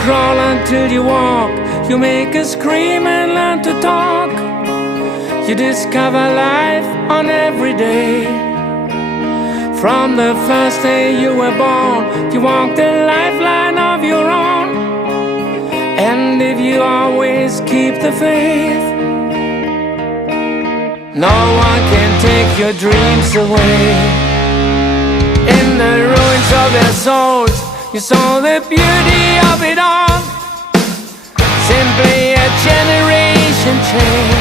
crawl until you walk, you make a scream and learn to talk. You discover life on every day. From the first day you were born, you walk the lifeline of your own. And if you always keep the faith, no one can take your dreams away. In the ruins of their souls, you saw the beauty of it all. Simply a generation change.